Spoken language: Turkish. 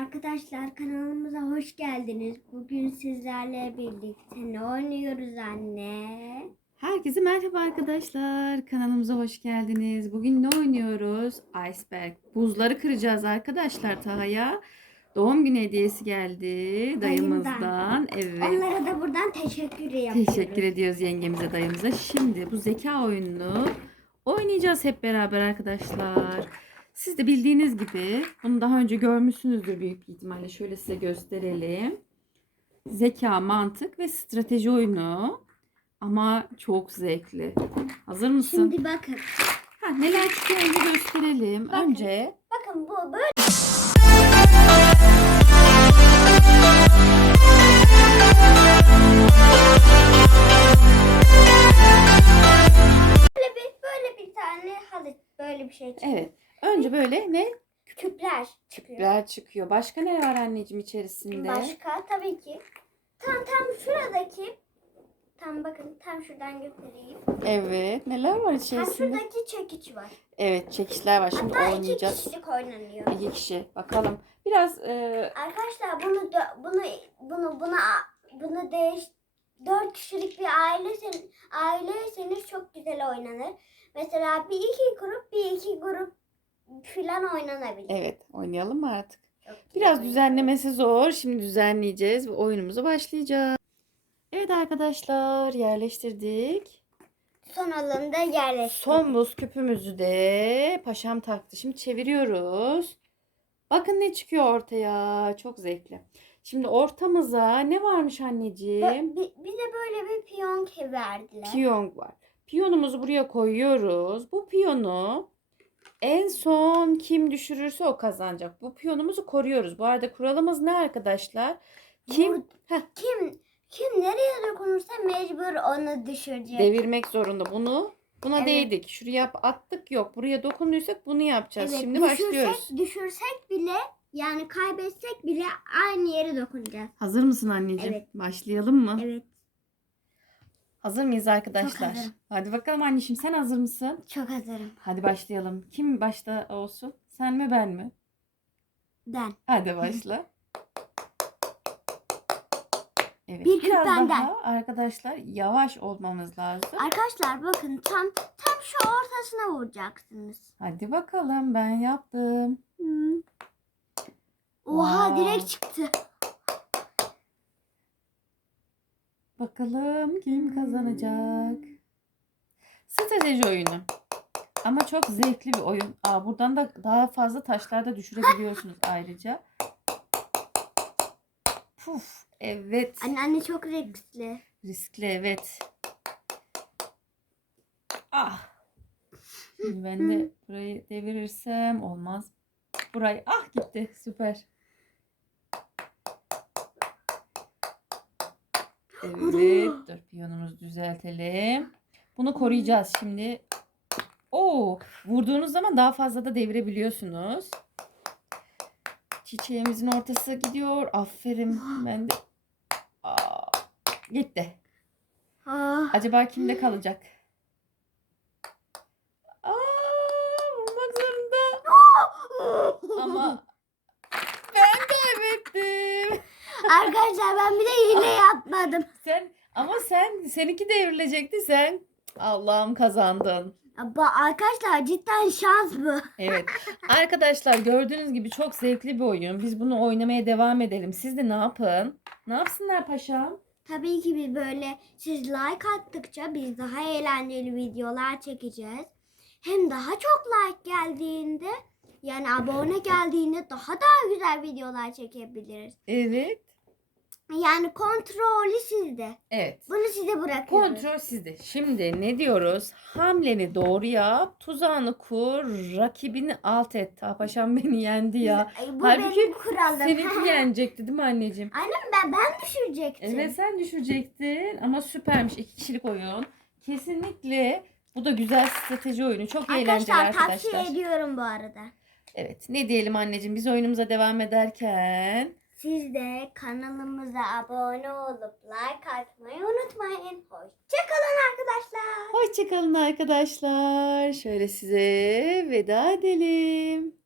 Arkadaşlar kanalımıza hoş geldiniz. Bugün sizlerle birlikte ne oynuyoruz anne? Herkese merhaba arkadaşlar. Kanalımıza hoş geldiniz. Bugün ne oynuyoruz? Iceberg. Buzları kıracağız arkadaşlar Taha'ya. Doğum günü hediyesi geldi dayımızdan. Evet. Onlara da buradan teşekkür yapıyoruz. Teşekkür ediyoruz yengemize dayımıza. Şimdi bu zeka oyununu oynayacağız hep beraber arkadaşlar. Siz de bildiğiniz gibi bunu daha önce görmüşsünüzdür büyük bir ihtimalle. Şöyle size gösterelim. Zeka, mantık ve strateji oyunu. Ama çok zevkli. Hazır mısın? Şimdi bakın. Ha, neler çıkıyor önce gösterelim. Bakın. Önce Bakın bu böyle böyle bir böyle bir tane halı böyle bir şey çıkıyor. evet. Önce böyle ne? Küpler çıkıyor. Küpler çıkıyor. Başka ne var anneciğim içerisinde? Başka tabii ki. Tam tam şuradaki tam bakın tam şuradan göstereyim. Evet. Neler var Tam içerisinde? şuradaki çekiç var. Evet, çekişler var. Şimdi Hatta iki oynayacağız. kişilik oynanıyor. İki kişi. Bakalım. Biraz e, Arkadaşlar bunu bunu bunu buna bunu değiş dört kişilik bir aileseniz aileyseniz çok güzel oynanır. Mesela bir iki grup bir iki grup filan oynanabilir. evet, oynayalım mı artık? Çok güzel Biraz oynanır. düzenlemesi zor. Şimdi düzenleyeceğiz ve oyunumuza başlayacağız. Evet arkadaşlar, yerleştirdik. Son alanda yerleştirdik. Son buz küpümüzü de paşam taktı. Şimdi çeviriyoruz. Bakın ne çıkıyor ortaya. Çok zevkli. Şimdi ortamıza ne varmış anneciğim? Bi- bize böyle bir piyon verdiler. Piyong var. Piyonumuzu buraya koyuyoruz. Bu piyonu en son kim düşürürse o kazanacak. Bu piyonumuzu koruyoruz. Bu arada kuralımız ne arkadaşlar? Kim Heh, Kim kim nereye dokunursa mecbur onu düşürecek. devirmek zorunda bunu. Buna Evet. değdik. Şuraya attık yok. Buraya dokunduysak bunu yapacağız. Evet, Şimdi düşürsek, başlıyoruz. Düşürsek bile yani kaybetsek bile aynı yere dokunacağız. Hazır mısın anneciğim? Evet. Başlayalım mı? Evet. Hazır mıyız arkadaşlar? hazırım. Hadi bakalım anneciğim sen hazır mısın? Çok hazırım. Hadi başlayalım. Kim başta olsun? Sen mi ben mi? Ben. Hadi başla. Evet. Bir biraz benden. daha arkadaşlar yavaş olmamız lazım. Arkadaşlar bakın tam tam şu ortasına vuracaksınız. Hadi bakalım ben yaptım. Hmm. Oha Wow. direkt çıktı. Bakalım kim Hmm. kazanacak? Strateji oyunu. Ama çok zevkli bir oyun. Aa, buradan da daha fazla taşlar da düşürebiliyorsunuz ayrıca. Puf. Evet. Anne anne çok riskli. Riskli evet. Ah. Şimdi ben de burayı devirirsem olmaz. Burayı ah gitti. Süper. Evet. Dur piyonumuzu düzeltelim. Bunu koruyacağız şimdi. Oo, vurduğunuz zaman daha fazla da devirebiliyorsunuz. Çiçeğimizin ortası gidiyor. Aferin. Ben de Aa, gitti. Ah. Acaba kimde kalacak? Aa, vurmak zorunda. Ama ben kaybettim. Arkadaşlar ben bir de hile yapmadım. Sen ama sen seninki devrilecekti sen. Allah'ım kazandın. Ama arkadaşlar cidden şans bu. Evet. Arkadaşlar gördüğünüz gibi çok zevkli bir oyun. Biz bunu oynamaya devam edelim. Siz de ne yapın? Ne yapsınlar paşam? Tabii ki biz böyle siz like attıkça biz daha eğlenceli videolar çekeceğiz. Hem daha çok like geldiğinde yani abone geldiğinde daha daha güzel videolar çekebiliriz. Evet. Yani kontrolü sizde. Evet. Bunu size bırakıyoruz. Kontrol sizde. Şimdi ne diyoruz? Hamleni doğru yap, tuzağını kur, rakibini alt et. Ta paşam beni yendi ya. Ay, Bu Halbuki benim kuralım. Seninki yenecekti değil mi anneciğim? Annem ben ben düşürecektim. Evet sen düşürecektin ama süpermiş. İki kişilik oyun. Kesinlikle bu da güzel strateji oyunu. Çok eğlenceli Arkadaşlar arkadaşlar. tavsiye ediyorum bu arada. Evet ne diyelim anneciğim biz oyunumuza devam ederken Siz de kanalımıza abone olup like atmayı unutmayın. Hoşçakalın arkadaşlar. hoşçakalın arkadaşlar. Şöyle size veda edelim.